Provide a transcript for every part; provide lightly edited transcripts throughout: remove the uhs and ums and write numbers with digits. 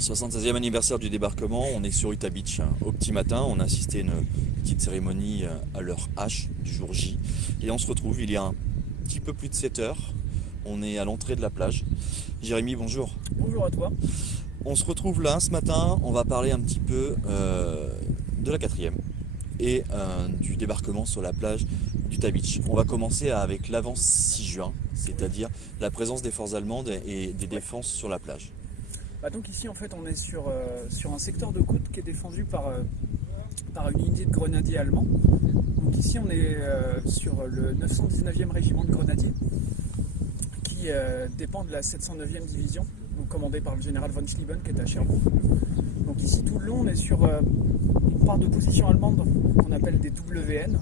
76e anniversaire du débarquement, on est sur Utah Beach au petit matin, on a assisté à une petite cérémonie à l'heure H du jour J et on se retrouve, il y a un petit peu plus de 7 heures, on est à l'entrée de la plage. Jérémy, bonjour. Bonjour à toi. On se retrouve là ce matin, on va parler un petit peu de la 4e et du débarquement sur la plage d'Utah Beach. On va commencer avec l'avant 6 juin, c'est-à-dire la présence des forces allemandes et des défenses sur la plage. Donc ici en fait on est sur un secteur de côte qui est défendu par une unité de grenadiers allemands. Donc ici on est sur le 919e régiment de grenadiers qui dépend de la 709e division, donc commandée par le général von Schlieben qui est à Cherbourg. Donc ici tout le long on est sur une part de position allemande qu'on appelle des WN.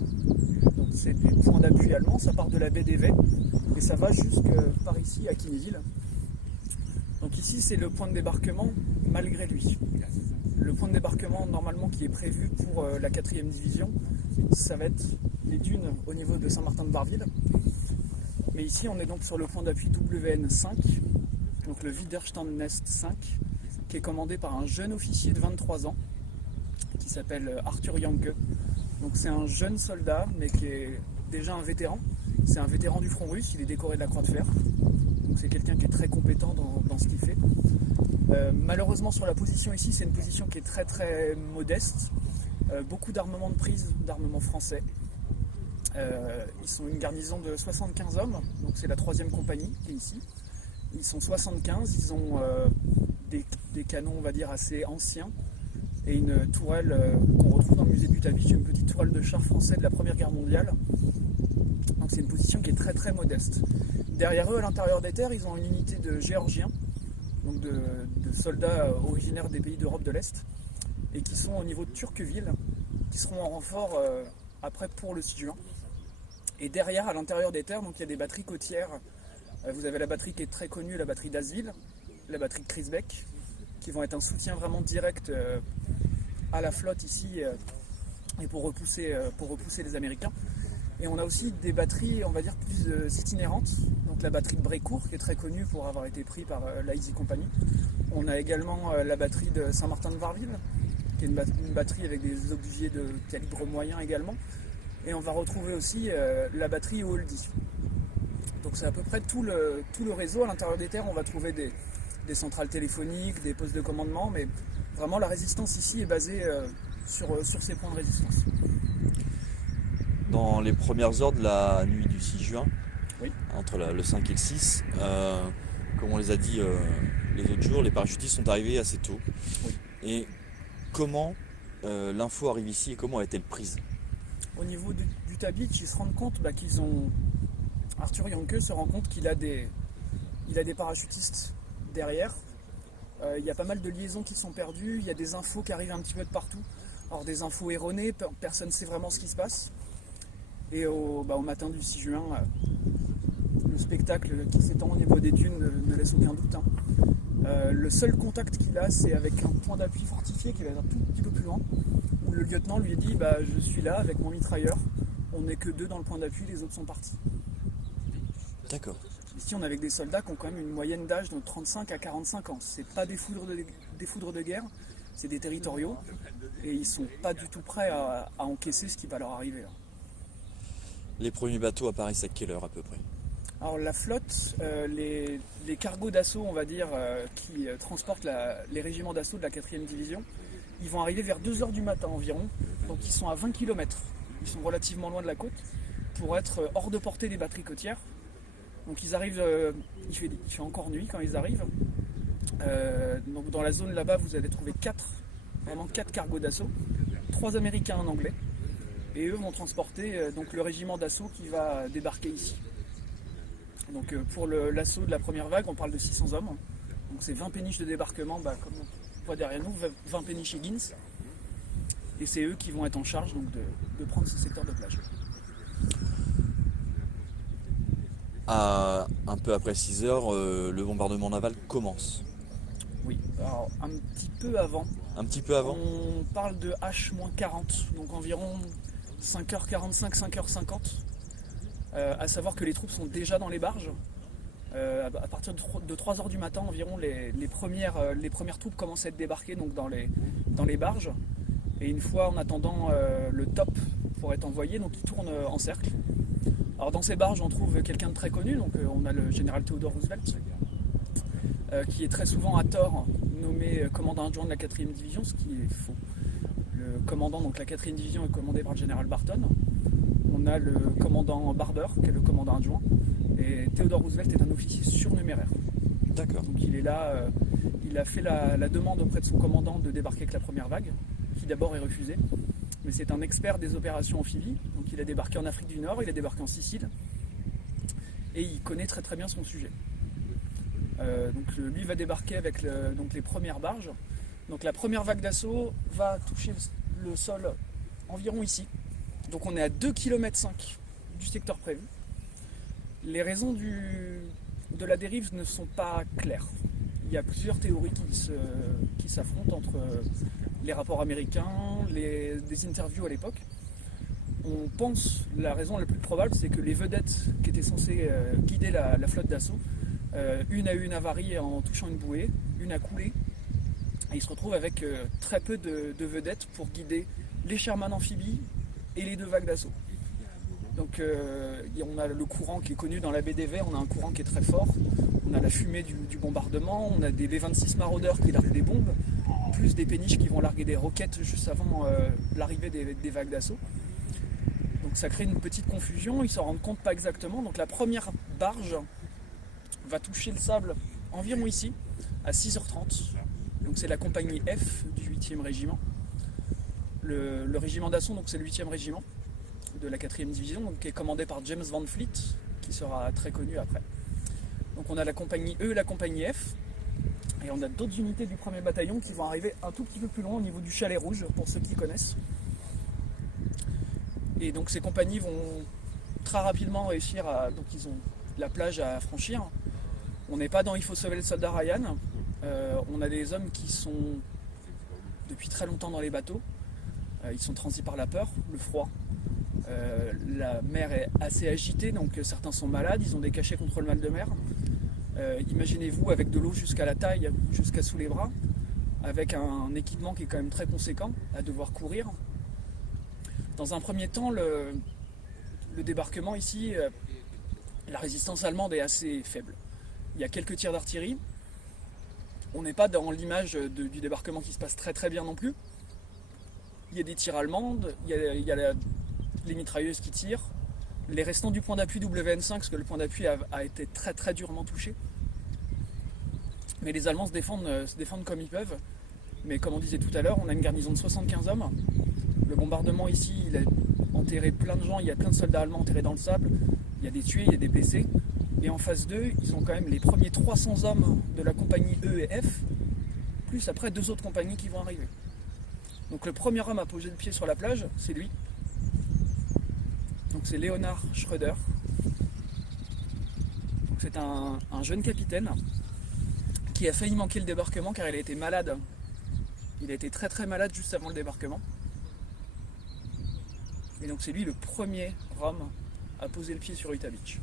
Donc c'est des points d'appui allemands, ça part de la baie d'Evey et ça va jusque par ici à Kinneville. Donc ici c'est le point de débarquement malgré lui. Le point de débarquement normalement qui est prévu pour la 4e division, ça va être les dunes au niveau de Saint-Martin-de-Varville. Mais ici on est donc sur le point d'appui WN5, donc le Widerstand-Nest 5, qui est commandé par un jeune officier de 23 ans qui s'appelle Arthur Janke. Donc c'est un jeune soldat mais qui est déjà un vétéran. C'est un vétéran du front russe, il est décoré de la Croix de Fer. Donc c'est quelqu'un qui est très compétent dans ce qu'il fait. Malheureusement sur la position ici, c'est une position qui est très très modeste. Beaucoup d'armements de prise, d'armements français. Ils sont une garnison de 75 hommes, donc c'est la 3e compagnie qui est ici. Ils sont 75, ils ont des canons on va dire assez anciens et une tourelle qu'on retrouve dans le musée d'Utah Beach, une petite tourelle de chars français de la Première Guerre mondiale. Donc c'est une position qui est très très modeste. Derrière eux, à l'intérieur des terres, ils ont une unité de Géorgiens, donc de soldats originaires des pays d'Europe de l'Est, et qui sont au niveau de Turqueville, qui seront en renfort après pour le 6 juin. Et derrière, à l'intérieur des terres, donc il y a des batteries côtières. Vous avez la batterie qui est très connue, la batterie d'Asville, la batterie de Crisbeck, qui vont être un soutien vraiment direct à la flotte ici et pour repousser les Américains. Et on a aussi des batteries, on va dire, plus itinérantes. Donc la batterie de Brécourt, qui est très connue pour avoir été prise par la Easy Company. On a également la batterie de Saint-Martin-de-Varville, qui est une batterie avec des obusiers de calibre moyen également. Et on va retrouver aussi la batterie Oldie. Donc c'est à peu près tout le réseau. À l'intérieur des terres, on va trouver des centrales téléphoniques, des postes de commandement, mais vraiment la résistance ici est basée sur ces points de résistance. Dans les premières heures de la nuit du 6 juin, Oui. entre le 5 et le 6, comme on les a dit les autres jours, les parachutistes sont arrivés assez tôt. Oui. Et comment l'info arrive ici et comment a-t-elle prise? Au niveau d'Utah Beach, ils se rendent compte qu'ils ont... Arthur Janke se rend compte qu'il a des parachutistes derrière. Il y a pas mal de liaisons qui sont perdues, il y a des infos qui arrivent un petit peu de partout. Alors des infos erronées, personne ne sait vraiment ce qui se passe. Et au matin du 6 juin, le spectacle qui s'étend au niveau des dunes ne laisse aucun doute. Le seul contact qu'il a, c'est avec un point d'appui fortifié qui va être un tout petit peu plus loin, où le lieutenant lui dit je suis là avec mon mitrailleur, on n'est que 2 dans le point d'appui, les autres sont partis. D'accord. Ici, on est avec des soldats qui ont quand même une moyenne d'âge de 35 à 45 ans. C'est pas des foudres de guerre, c'est des territoriaux, et ils sont pas du tout prêts à encaisser ce qui va leur arriver là. Les premiers bateaux apparaissent à quelle heure à peu près? Alors la flotte, les cargos d'assaut, on va dire, qui transportent les régiments d'assaut de la 4e division, ils vont arriver vers 2h du matin environ, donc ils sont à 20 km. Ils sont relativement loin de la côte pour être hors de portée des batteries côtières. Donc ils arrivent, il fait encore nuit quand ils arrivent. Donc dans la zone là-bas, vous allez trouver 4 cargos d'assaut, 3 Américains, un Anglais. Et eux vont transporter donc le régiment d'assaut qui va débarquer ici. Donc pour l'assaut de la première vague, on parle de 600 hommes. Donc c'est 20 péniches de débarquement, comme on voit derrière nous, 20 péniches Higgins. Et c'est eux qui vont être en charge donc, de prendre ce secteur de plage. Un peu après 6 heures, le bombardement naval commence. Oui, alors un petit peu avant. Un petit peu avant? On parle de H-40, donc environ 5h45, 5h50. À savoir que les troupes sont déjà dans les barges. À partir de 3 heures du matin environ, les premières troupes commencent à être débarquées donc dans les barges. Et une fois en attendant le top pour être envoyé, donc ils tournent en cercle. Alors dans ces barges, on trouve quelqu'un de très connu, donc on a le général Theodore Roosevelt, qui est très souvent à tort nommé commandant adjoint de la 4e division, ce qui est faux. Le commandant, donc la 4e division, est commandé par le général Barton. On a le commandant Barber, qui est le commandant adjoint. Et Theodore Roosevelt est un officier surnuméraire. D'accord. Donc il est là, il a fait la demande auprès de son commandant de débarquer avec la première vague, qui d'abord est refusée. Mais c'est un expert des opérations amphibies. Donc il a débarqué en Afrique du Nord, il a débarqué en Sicile. Et il connaît très très bien son sujet. Donc lui va débarquer avec donc les premières barges. Donc la première vague d'assaut va toucher le sol environ ici. Donc on est à 2,5 km du secteur prévu. Les raisons de la dérive ne sont pas claires. Il y a plusieurs théories qui s'affrontent entre les rapports américains, des interviews à l'époque. On pense, la raison la plus probable, c'est que les vedettes qui étaient censées guider la flotte d'assaut, une a eu une avarie en touchant une bouée, une a coulé, et ils se retrouvent avec très peu de vedettes pour guider les Sherman amphibies et les 2 vagues d'assaut. Donc on a le courant qui est connu dans la baie des Verts, on a un courant qui est très fort, on a la fumée du bombardement, on a des B-26 maraudeurs qui larguent des bombes, plus des péniches qui vont larguer des roquettes juste avant l'arrivée des vagues d'assaut. Donc ça crée une petite confusion, ils s'en rendent compte pas exactement. Donc la première barge va toucher le sable environ ici, à 6h30. Donc c'est la compagnie F du 8e régiment. Le régiment d'assaut, donc c'est le 8e régiment de la 4e division, donc, qui est commandé par James Van Fleet, qui sera très connu après. Donc on a la compagnie E et la compagnie F, et on a d'autres unités du 1er bataillon qui vont arriver un tout petit peu plus loin au niveau du Chalet Rouge, pour ceux qui connaissent. Et donc ces compagnies vont très rapidement réussir à... Donc ils ont la plage à franchir. On n'est pas dans Il faut sauver le soldat Ryan. On a des hommes qui sont depuis très longtemps dans les bateaux. Ils sont transis par la peur, le froid. La mer est assez agitée, donc certains sont malades, ils ont des cachets contre le mal de mer. Imaginez-vous avec de l'eau jusqu'à la taille, jusqu'à sous les bras, avec un équipement qui est quand même très conséquent, à devoir courir. Dans un premier temps, le débarquement ici, la résistance allemande est assez faible. Il y a quelques tirs d'artillerie. On n'est pas dans l'image du débarquement qui se passe très très bien non plus. Il y a des tirs allemandes, il y a les mitrailleuses qui tirent, les restants du point d'appui WN5, parce que le point d'appui a été très très durement touché. Mais les Allemands se défendent comme ils peuvent. Mais comme on disait tout à l'heure, on a une garnison de 75 hommes. Le bombardement ici, il a enterré plein de gens, il y a plein de soldats allemands enterrés dans le sable. Il y a des tués, il y a des blessés. Et en phase 2, ils ont quand même les premiers 300 hommes de la compagnie E et F, plus après 2 autres compagnies qui vont arriver. Donc le premier homme à poser le pied sur la plage, c'est lui. Donc c'est Leonard Schröder. Donc c'est un jeune capitaine qui a failli manquer le débarquement car il a été malade. Il a été très très malade juste avant le débarquement. Et donc c'est lui le premier homme à poser le pied sur Utah Beach.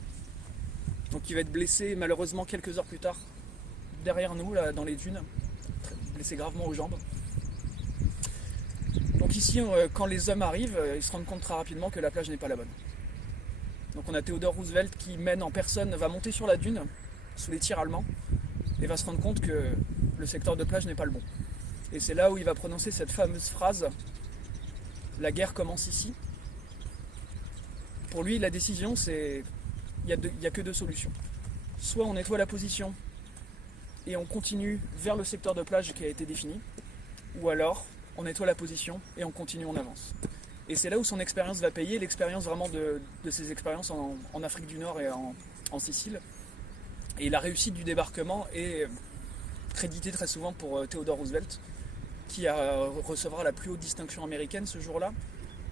Donc il va être blessé malheureusement quelques heures plus tard, derrière nous, là, dans les dunes, blessé gravement aux jambes. Donc ici, quand les hommes arrivent, ils se rendent compte très rapidement que la plage n'est pas la bonne. Donc on a Theodore Roosevelt qui mène en personne, va monter sur la dune, sous les tirs allemands, et va se rendre compte que le secteur de plage n'est pas le bon. Et c'est là où il va prononcer cette fameuse phrase « La guerre commence ici ». Pour lui, la décision, c'est... Il n'y a que 2 solutions. Soit on nettoie la position et on continue vers le secteur de plage qui a été défini, ou alors on nettoie la position et on continue, on avance. Et c'est là où son expérience va payer, l'expérience vraiment de ses expériences en Afrique du Nord et en Sicile. Et la réussite du débarquement est créditée très souvent pour Theodore Roosevelt, qui recevra la plus haute distinction américaine ce jour-là,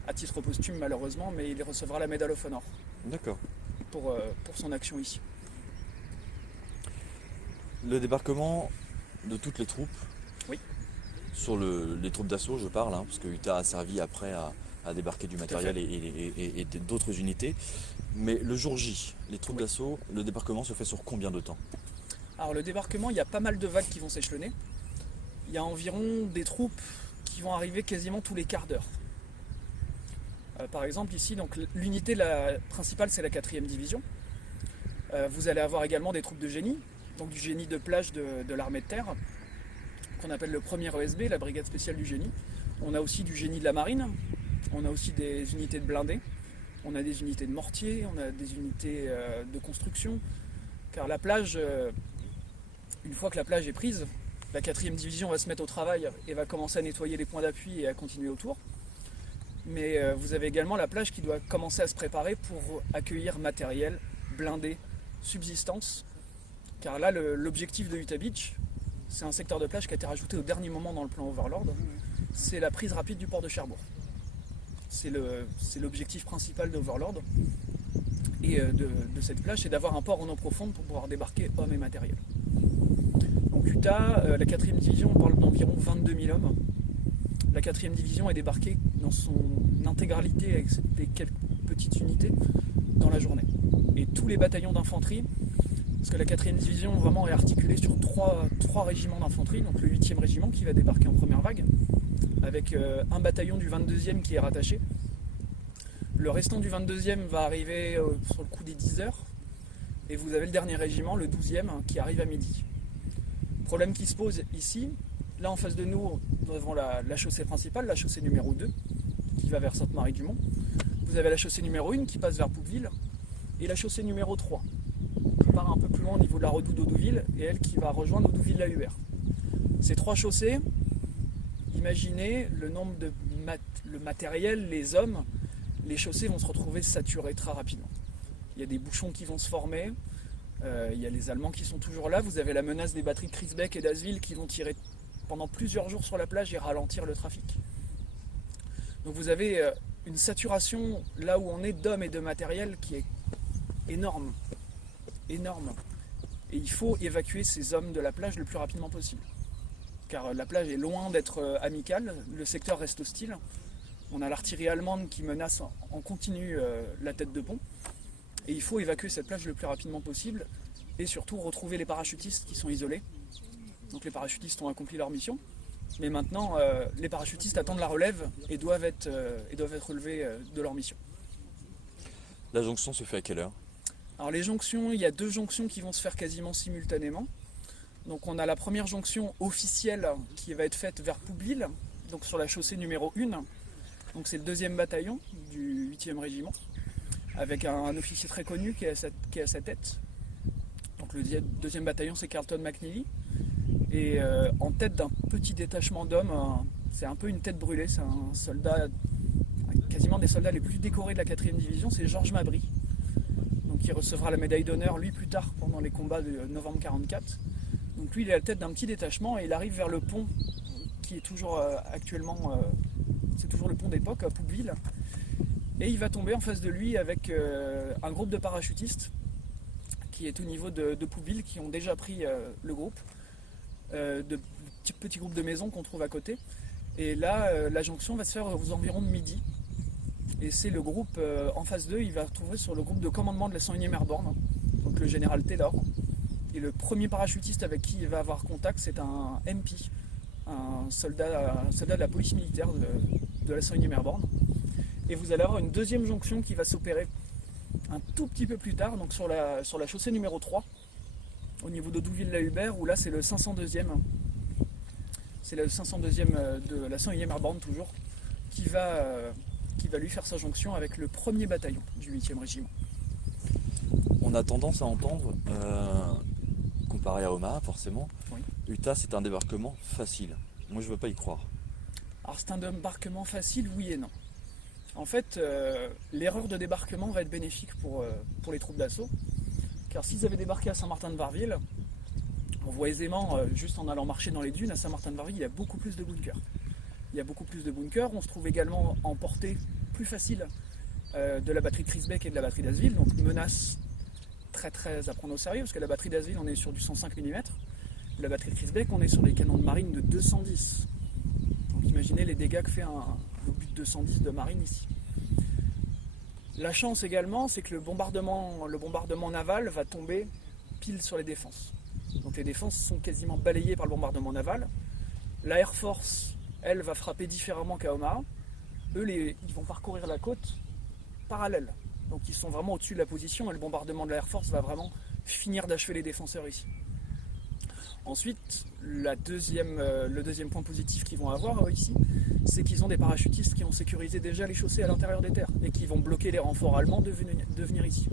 à titre posthume malheureusement, mais il recevra la Medal of Honor. D'accord. Pour son action ici. Le débarquement de toutes les troupes, oui. Sur les troupes d'assaut je parle, parce que Utah a servi après à débarquer du matériel et d'autres unités. Mais le jour J, les troupes d'assaut, le débarquement se fait sur combien de temps? Alors le débarquement, il y a pas mal de vagues qui vont s'échelonner. Il y a environ des troupes qui vont arriver quasiment tous les quarts d'heure. Par exemple ici, donc l'unité principale c'est la 4e division. Vous allez avoir également des troupes de génie, donc du génie de plage de l'armée de terre, qu'on appelle le 1er ESB, la brigade spéciale du génie. On a aussi du génie de la marine, on a aussi des unités de blindés, on a des unités de mortier, on a des unités de construction. Car la plage, une fois que la plage est prise, la 4e division va se mettre au travail et va commencer à nettoyer les points d'appui et à continuer autour. Mais vous avez également la plage qui doit commencer à se préparer pour accueillir matériel, blindé, subsistance. Car là, l'objectif de Utah Beach, c'est un secteur de plage qui a été rajouté au dernier moment dans le plan Overlord. C'est la prise rapide du port de Cherbourg. C'est l'objectif principal d'Overlord et de cette plage, c'est d'avoir un port en eau profonde pour pouvoir débarquer hommes et matériel. Donc Utah, la 4e division, on parle d'environ 22 000 hommes. La 4e division est débarquée dans son intégralité avec des quelques petites unités dans la journée. Et tous les bataillons d'infanterie, parce que la 4e division vraiment est articulée sur trois régiments d'infanterie, donc le 8e régiment qui va débarquer en première vague, avec un bataillon du 22e qui est rattaché. Le restant du 22e va arriver sur le coup des 10 heures, et vous avez le dernier régiment, le 12e, qui arrive à midi. Problème qui se pose ici, là en face de nous, nous avons la chaussée principale, la chaussée numéro 2, qui va vers Sainte-Marie-du-Mont. Vous avez la chaussée numéro 1 qui passe vers Pouqueville, et la chaussée numéro 3, qui part un peu plus loin au niveau de la redoute d'Audouville, et elle qui va rejoindre Audouville-la-Hubert. Ces 3 chaussées, imaginez le nombre de le matériel, les hommes, les chaussées vont se retrouver saturées très rapidement. Il y a des bouchons qui vont se former, il y a les Allemands qui sont toujours là, vous avez la menace des batteries de Crisbeck et d'Asville qui vont tirer pendant plusieurs jours sur la plage et ralentir le trafic. Donc vous avez une saturation là où on est d'hommes et de matériel qui est énorme. Énorme. Et il faut évacuer ces hommes de la plage le plus rapidement possible. Car la plage est loin d'être amicale, le secteur reste hostile. On a l'artillerie allemande qui menace en continu la tête de pont. Et il faut évacuer cette plage le plus rapidement possible et surtout retrouver les parachutistes qui sont isolés. Donc les parachutistes ont accompli leur mission. Mais maintenant, les parachutistes attendent la relève et doivent être relevés de leur mission. La jonction se fait à quelle heure? Alors les jonctions, il y a 2 jonctions qui vont se faire quasiment simultanément. Donc on a la première jonction officielle qui va être faite vers Pouqueville, donc sur la chaussée numéro 1. Donc c'est le 2e bataillon du 8e régiment, avec un officier très connu qui est à sa tête. Donc le 2e bataillon c'est Carlton McNeely. Et en tête d'un petit détachement d'hommes, c'est un peu une tête brûlée, c'est un soldat, quasiment des soldats les plus décorés de la 4e division, c'est Georges Mabry. Donc il recevra la médaille d'honneur lui plus tard pendant les combats de novembre 1944. Donc lui il est à la tête d'un petit détachement et il arrive vers le pont qui est toujours actuellement, c'est toujours le pont d'époque à Pouqueville. Et il va tomber en face de lui avec un groupe de parachutistes qui est au niveau de Pouqueville, qui ont déjà pris le groupe, de petits groupes de maisons qu'on trouve à côté. Et là, la jonction va se faire aux environs de midi. Et c'est le groupe en face d'eux, il va retrouver sur le groupe de commandement de la 101e Airborne, donc le général Taylor. Et le premier parachutiste avec qui il va avoir contact, c'est un MP, un soldat de la police militaire de la 101e Airborne. Et vous allez avoir une 2e jonction qui va s'opérer un tout petit peu plus tard, donc sur la chaussée numéro 3, au niveau d'Audouville-la-Hubert, où là c'est le 502e. C'est le 502e de la 101e Airborne toujours, qui va lui faire sa jonction avec le 1er bataillon du 8e régiment. On a tendance à entendre, comparé à Omaha forcément, Oui. Utah c'est un débarquement facile. Moi je veux pas y croire. Alors c'est un débarquement facile, oui et non. En fait, l'erreur de débarquement va être bénéfique pour les troupes d'assaut, car s'ils avaient débarqué à Saint-Martin-de-Varville, on voit aisément, juste en allant marcher dans les dunes, à Saint-Martin-de-Varville, il y a beaucoup plus de bunkers. Il y a beaucoup plus de bunkers, on se trouve également en portée plus facile de la batterie de Crisbeck et de la batterie d'Asville, donc une menace très à prendre au sérieux, parce que la batterie d'Asville, on est sur du 105 mm, la batterie de Crisbeck, on est sur des canons de marine de 210. Donc Donc imaginez les dégâts que fait le but 210 de marine ici. La chance également, c'est que le bombardement naval va tomber pile sur les défenses. Donc les défenses sont quasiment balayées par le bombardement naval. La Air Force, elle, va frapper différemment qu'à Omaha. Eux, ils vont parcourir la côte parallèle. Donc ils sont vraiment au-dessus de la position et le bombardement de la Air Force va vraiment finir d'achever les défenseurs ici. Ensuite, le deuxième point positif qu'ils vont avoir ici, c'est qu'ils ont des parachutistes qui ont sécurisé déjà les chaussées à l'intérieur des terres et qui vont bloquer les renforts allemands de venir ici.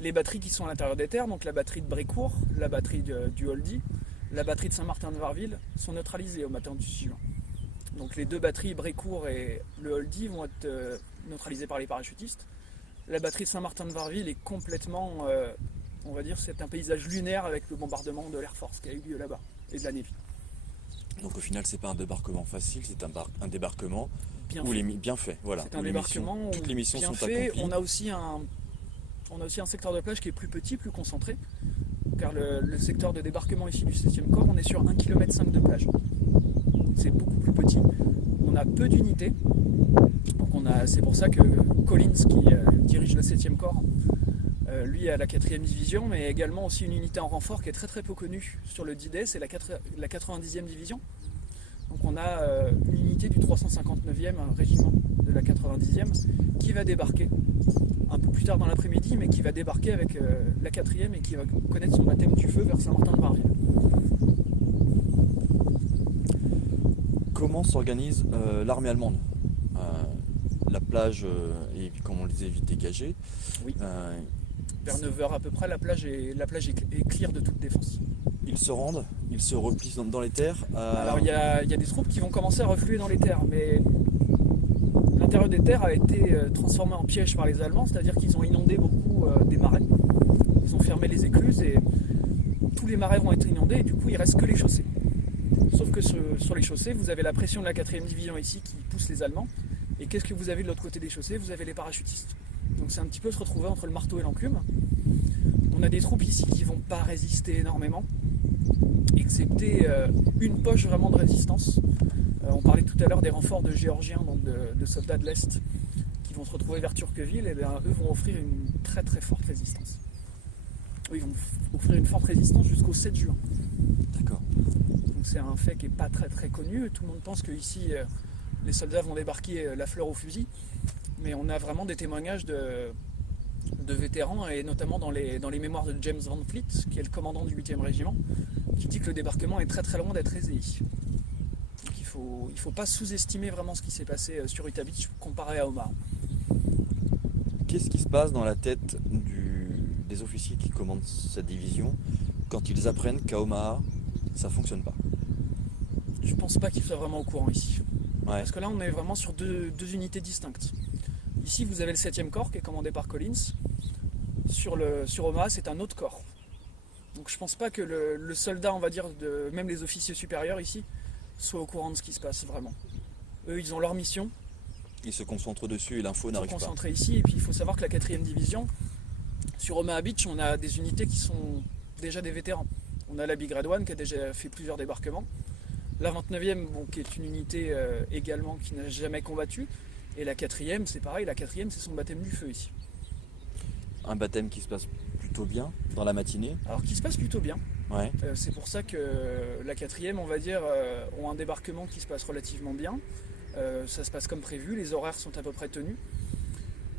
Les batteries qui sont à l'intérieur des terres, donc la batterie de Brécourt, la batterie du Holdy, la batterie de Saint-Martin-de-Varville, sont neutralisées au matin du 6 juin. Donc les deux batteries Brécourt et le Holdy vont être neutralisées par les parachutistes. La batterie de Saint-Martin-de-Varville est complètement, on va dire, c'est un paysage lunaire avec le bombardement de l'Air Force qui a eu lieu là-bas et de la Navy. Donc au final, c'est pas un débarquement facile, c'est un débarquement bien fait. Voilà. C'est un débarquement toutes les missions bien sont fait. accomplies. On a aussi un secteur de plage qui est plus petit, plus concentré. Car le secteur de débarquement ici du 7e corps, on est sur 1,5 km de plage. C'est beaucoup plus petit. On a peu d'unités. Donc c'est pour ça que Collins, qui dirige le 7e corps, lui a la 4e division, mais également aussi une unité en renfort qui est très très peu connue sur le D-Day, c'est la 90e division. Donc on a une unité du 359e régiment de la 90e qui va débarquer un peu plus tard dans l'après-midi, mais qui va débarquer avec la 4e et qui va connaître son baptême du feu vers Saint-Martin-de-Varville. Comment s'organise l'armée allemande? La plage est, comme on le disait, vite dégagée. Oui. Vers 9h à peu près, la plage est clear de toute défense. Ils se rendent, ils se replient dans les terres. Alors il y a des troupes qui vont commencer à refluer dans les terres, mais l'intérieur des terres a été transformé en piège par les Allemands, c'est-à-dire qu'ils ont inondé beaucoup des marais. Ils ont fermé les écluses et tous les marais vont être inondés et du coup il ne reste que les chaussées. Sauf que sur les chaussées, vous avez la pression de la 4e division ici qui pousse les Allemands. Et qu'est-ce que vous avez de l'autre côté des chaussées? Vous avez les parachutistes. Donc c'est un petit peu se retrouver entre le marteau et l'enclume. On a des troupes ici qui ne vont pas résister énormément, excepté une poche vraiment de résistance. On parlait tout à l'heure des renforts de Géorgiens, donc de soldats de l'Est, qui vont se retrouver vers Turqueville, et bien eux vont offrir une très très forte résistance. Ils vont offrir une forte résistance jusqu'au 7 juin. D'accord. Donc c'est un fait qui n'est pas très très connu. Tout le monde pense qu'ici les soldats vont débarquer la fleur au fusil, mais on a vraiment des témoignages de vétérans, et notamment dans les mémoires de James Van Fleet, qui est le commandant du 8e régiment, qui dit que le débarquement est très très loin d'être aisé. Donc il faut pas sous-estimer vraiment ce qui s'est passé sur Utah Beach comparé à Omaha. Qu'est-ce qui se passe dans la tête des officiers qui commandent cette division quand ils apprennent qu'à Omaha, ça ne fonctionne pas? Je pense pas qu'ils soient vraiment au courant ici. Ouais. Parce que là, on est vraiment sur deux unités distinctes. Ici, vous avez le 7e corps qui est commandé par Collins. Sur Omaha, c'est un autre corps. Donc je pense pas que le soldat, on va dire, même les officiers supérieurs ici, soient au courant de ce qui se passe vraiment. Eux, ils ont leur mission. Ils se concentrent dessus et l'info Ils n'arrive sont pas. concentrés ici. Et puis il faut savoir que la 4e division, sur Omaha Beach, on a des unités qui sont déjà des vétérans. On a la Big Red One qui a déjà fait plusieurs débarquements. La 29e, qui est une unité également qui n'a jamais combattu. Et la 4e, c'est pareil, la 4e, c'est son baptême du feu ici. Un baptême qui se passe plutôt bien dans la matinée. Alors qui se passe plutôt bien. Ouais. C'est pour ça que la 4e, on va dire, ont un débarquement qui se passe relativement bien. Ça se passe comme prévu, les horaires sont à peu près tenus.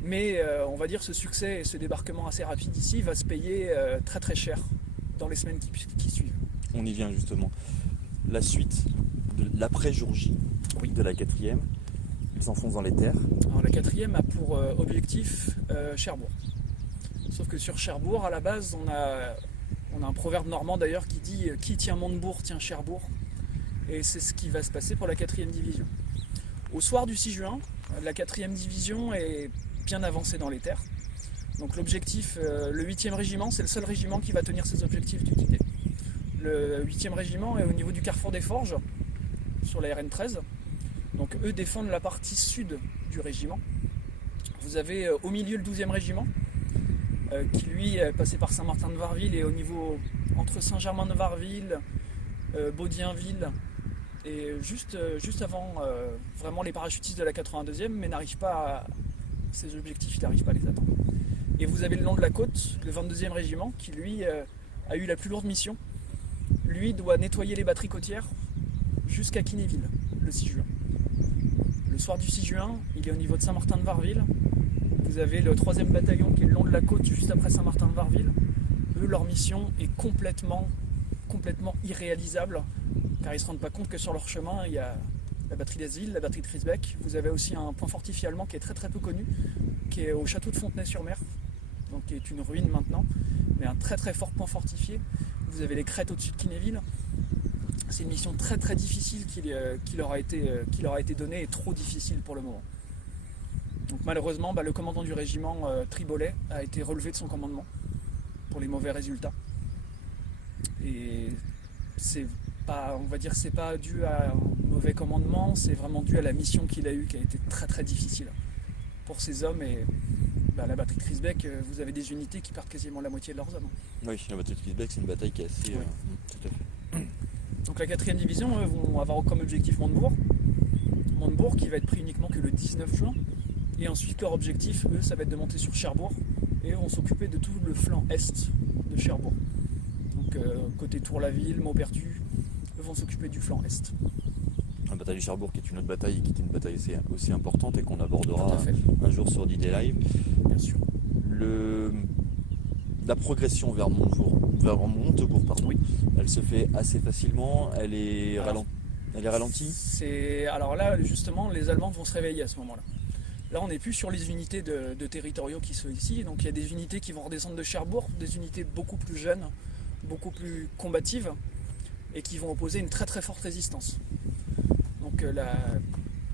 Mais on va dire ce succès et ce débarquement assez rapide ici va se payer très très cher dans les semaines qui suivent. On y vient justement. La suite de l'après-jour J de la 4e, ils s'enfoncent dans les terres. Alors la 4e a pour objectif Cherbourg. Sauf que sur Cherbourg, à la base, on a un proverbe normand d'ailleurs qui dit « Qui tient Montebourg tient Cherbourg ». Et c'est ce qui va se passer pour la 4e division. Au soir du 6 juin, la 4e division est bien avancée dans les terres. Donc l'objectif, le 8e régiment, c'est le seul régiment qui va tenir ses objectifs du D-Day. Le 8e régiment est au niveau du carrefour des Forges, sur la RN 13. Donc eux défendent la partie sud du régiment. Vous avez au milieu le 12e régiment, qui lui est passé par Saint-Martin-de-Varville et au niveau entre Saint-Germain-de-Varville, Baudienville et juste avant vraiment les parachutistes de la 82e, mais n'arrive pas à ses objectifs, il n'arrive pas à les atteindre. Et vous avez le long de la côte, le 22e régiment, qui lui a eu la plus lourde mission. Lui doit nettoyer les batteries côtières jusqu'à Kinéville, le 6 juin. Le soir du 6 juin, il est au niveau de Saint-Martin-de-Varville. Vous avez le 3e bataillon qui est le long de la côte, juste après Saint-Martin-de-Varville. Eux, leur mission est complètement irréalisable, car ils ne se rendent pas compte que sur leur chemin, il y a la batterie d'Asville, la batterie de Crisbeck. Vous avez aussi un point fortifié allemand qui est très peu connu, qui est au château de Fontenay-sur-Mer, donc qui est une ruine maintenant, mais un très fort point fortifié. Vous avez les crêtes au-dessus de Kinéville. C'est une mission très difficile qui leur a été donnée et trop difficile pour le moment. Donc malheureusement, le commandant du régiment, Tribolet, a été relevé de son commandement pour les mauvais résultats. Et c'est pas dû à un mauvais commandement, c'est vraiment dû à la mission qu'il a eue qui a été très difficile pour ces hommes. Et la batterie de Crisbeck, vous avez des unités qui perdent quasiment la moitié de leurs hommes. Oui, la bataille de Crisbeck, c'est une bataille qui est assez... tout à fait. Donc la 4e division vont avoir comme objectif Montebourg. Montebourg qui va être pris uniquement que le 19 juin. Et ensuite leur objectif, eux, ça va être de monter sur Cherbourg. Et eux vont s'occuper de tout le flanc est de Cherbourg. Donc côté Tour-la-Ville, Maupertuis, eux vont s'occuper du flanc est. La bataille de Cherbourg qui est une autre bataille, qui est une bataille aussi importante et qu'on abordera un jour sur D-Day Live. Bien sûr. La progression vers Montebourg, oui. Elle se fait assez facilement, elle est ralentie. Alors là, justement, les Allemands vont se réveiller à ce moment-là. Là, on n'est plus sur les unités de territoriaux qui sont ici. Donc il y a des unités qui vont redescendre de Cherbourg, des unités beaucoup plus jeunes, beaucoup plus combatives, et qui vont opposer une très forte résistance. Donc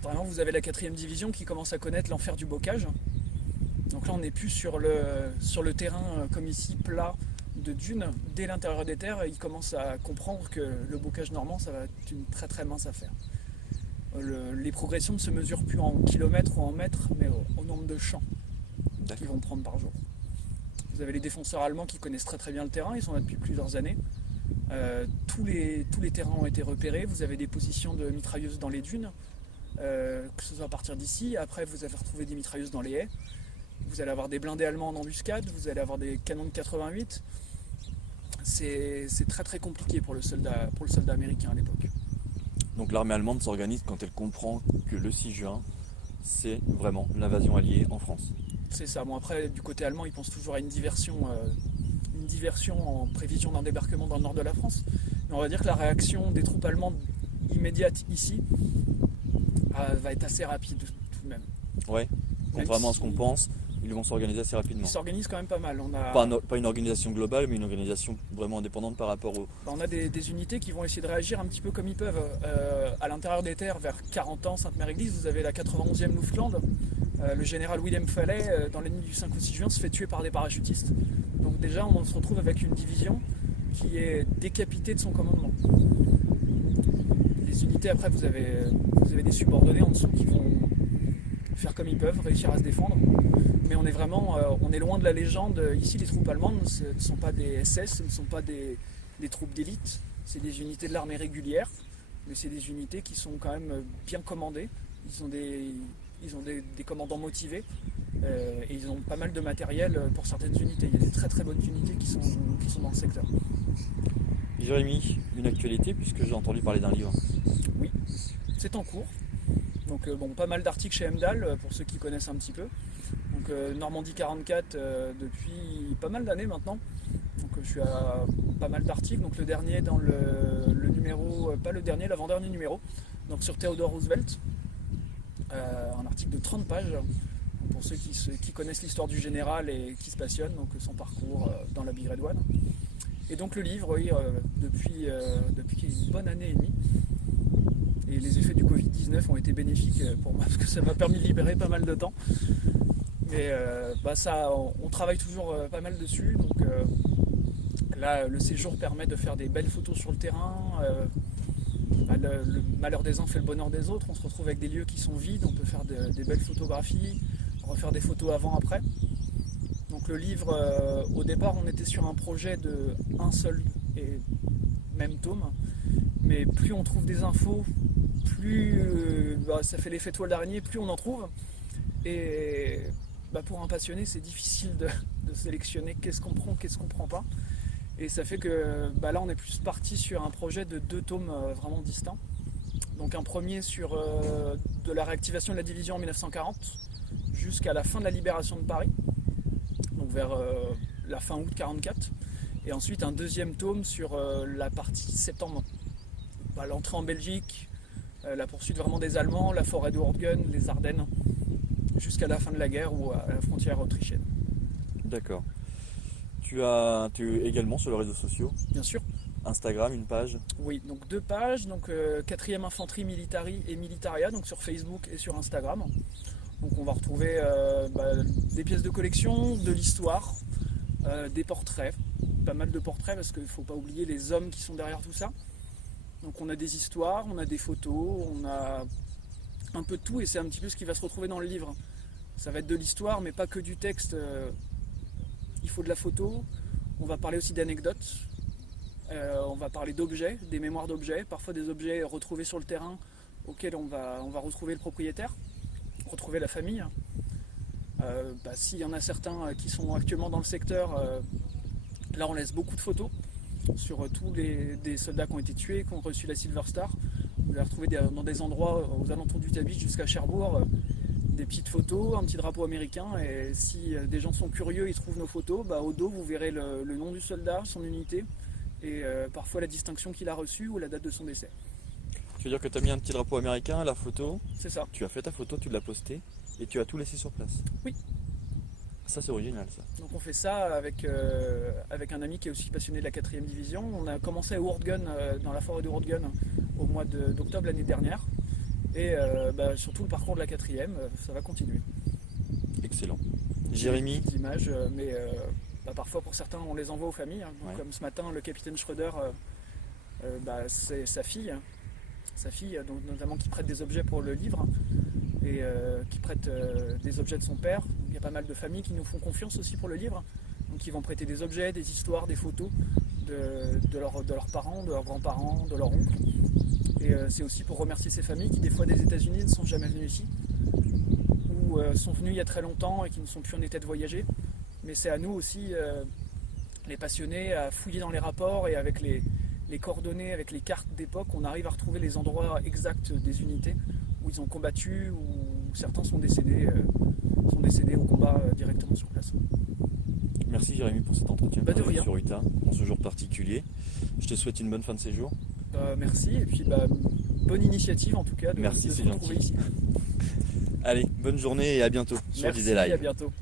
vraiment, vous avez la 4e division qui commence à connaître l'enfer du bocage. Donc là, on n'est plus sur le terrain comme ici, plat, de dunes. Dès l'intérieur des terres, ils commencent à comprendre que le bocage normand, ça va être une très mince affaire. Les progressions ne se mesurent plus en kilomètres ou en mètres, mais au nombre de champs qu'ils vont prendre par jour. Vous avez les défenseurs allemands qui connaissent très bien le terrain, ils sont là depuis plusieurs années. Tous les terrains ont été repérés, vous avez des positions de mitrailleuses dans les dunes, que ce soit à partir d'ici. Après, vous avez retrouvé des mitrailleuses dans les haies. Vous allez avoir des blindés allemands en embuscade, vous allez avoir des canons de 88. C'est très compliqué pour le soldat américain à l'époque. Donc l'armée allemande s'organise quand elle comprend que le 6 juin, c'est vraiment l'invasion alliée en France. C'est ça. Bon, après, du côté allemand, ils pensent toujours à une diversion en prévision d'un débarquement dans le nord de la France. Mais on va dire que la réaction des troupes allemandes immédiate ici va être assez rapide tout de même. Ouais, contrairement à ce qu'on pense, ils vont s'organiser assez rapidement. Ils s'organisent quand même pas mal. Pas une organisation globale, mais une organisation vraiment indépendante par rapport au... On a des unités qui vont essayer de réagir un petit peu comme ils peuvent. À l'intérieur des terres, vers 40 ans, Sainte-Mère-Église, vous avez la 91e Luftland. Le général William Fallet, dans les nuits du 5 au 6 juin, se fait tuer par des parachutistes. Donc déjà, on se retrouve avec une division qui est décapitée de son commandement. Les unités, après, vous avez des subordonnés en dessous qui vont faire comme ils peuvent, réussir à se défendre. Mais on est loin de la légende. Ici, les troupes allemandes ne sont pas des SS, ce ne sont pas des troupes d'élite. C'est des unités de l'armée régulière, mais c'est des unités qui sont quand même bien commandées. Ils ont des commandants motivés et ils ont pas mal de matériel pour certaines unités. Il y a des très bonnes unités qui sont dans le secteur. Jérémy, une actualité puisque j'ai entendu parler d'un livre. Oui, c'est en cours. Donc pas mal d'articles chez Emdal pour ceux qui connaissent un petit peu. Donc Normandie 44 depuis pas mal d'années maintenant. Donc je suis à pas mal d'articles. Donc le dernier dans le numéro, pas le dernier, l'avant-dernier numéro. Donc sur Theodore Roosevelt. Un article de 30 pages pour ceux qui connaissent l'histoire du général et qui se passionnent, donc son parcours dans la Big Red One. Et donc le livre, oui, depuis une bonne année et demie. Et les effets du Covid-19 ont été bénéfiques pour moi parce que ça m'a permis de libérer pas mal de temps. Mais on travaille toujours pas mal dessus. Donc là, le séjour permet de faire des belles photos sur le terrain. Le malheur des uns fait le bonheur des autres. On se retrouve avec des lieux qui sont vides. On peut faire des belles photographies, refaire des photos avant-après. Donc le livre, au départ, on était sur un projet de un seul et même tome. mais plus on trouve des infos, plus ça fait l'effet toile d'araignée, plus on en trouve. Et pour un passionné, c'est difficile de sélectionner qu'est-ce qu'on prend, qu'est-ce qu'on prend pas. Et ça fait que là, on est plus parti sur un projet de 2 tomes vraiment distincts. Donc un premier sur de la réactivation de la division en 1940 jusqu'à la fin de la libération de Paris, donc vers la fin août 1944. Et ensuite un deuxième tome sur la partie septembre, l'entrée en Belgique, la poursuite vraiment des Allemands, la forêt de Hurtgen, les Ardennes, jusqu'à la fin de la guerre ou à la frontière autrichienne. D'accord. Tu es également sur les réseaux sociaux? Bien sûr. Instagram, une page? Oui, donc 2 pages, donc 4e Infanterie Militari et Militaria, donc sur Facebook et sur Instagram. Donc on va retrouver des pièces de collection, de l'histoire, des portraits, pas mal de portraits parce qu'il ne faut pas oublier les hommes qui sont derrière tout ça. Donc on a des histoires, on a des photos, on a un peu de tout et c'est un petit peu ce qui va se retrouver dans le livre. Ça va être de l'histoire mais pas que du texte, il faut de la photo, on va parler aussi d'anecdotes. On va parler d'objets, des mémoires d'objets, parfois des objets retrouvés sur le terrain auxquels on va retrouver le propriétaire, retrouver la famille. S'il y en a certains qui sont actuellement dans le secteur, là on laisse beaucoup de photos sur tous des soldats qui ont été tués, qui ont reçu la Silver Star. Vous allez retrouver dans des endroits aux alentours du Tabitch jusqu'à Cherbourg des petites photos, un petit drapeau américain et si des gens sont curieux, ils trouvent nos photos, au dos vous verrez le nom du soldat, son unité, et parfois la distinction qu'il a reçue ou la date de son décès. Tu veux dire que tu as mis un petit drapeau américain, la photo? C'est ça. Tu as fait ta photo, tu l'as postée et tu as tout laissé sur place? Oui. Ça c'est original ça. Donc on fait ça avec un ami qui est aussi passionné de la 4e division. On a commencé à Hurtgen, dans la forêt de Hurtgen, au mois d'octobre l'année dernière. Et surtout le parcours de la 4e, ça va continuer. Excellent. Jérémy? Des images, mais parfois pour certains on les envoie aux familles. Ouais. Comme ce matin le capitaine Schröder, c'est sa fille, donc, notamment qui prête des objets pour le livre et qui prête des objets de son père. Donc, il y a pas mal de familles qui nous font confiance aussi pour le livre, donc ils vont prêter des objets, des histoires, des photos de leurs parents, de leurs grands-parents, de leurs oncles. Et c'est aussi pour remercier ces familles qui des fois des États-Unis ne sont jamais venues ici ou sont venues il y a très longtemps et qui ne sont plus en état de voyager. Mais c'est à nous aussi, les passionnés, à fouiller dans les rapports et avec les coordonnées, avec les cartes d'époque, on arrive à retrouver les endroits exacts des unités où ils ont combattu, où certains sont décédés au combat directement sur place. Merci Jérémy pour cet entretien De rien. sur Utah, en ce jour particulier. Je te souhaite une bonne fin de séjour. Merci, et puis bonne initiative en tout cas de Merci, se c'est retrouver gentil. ici. Allez, bonne journée et à bientôt sur Merci, Disney Live. à bientôt.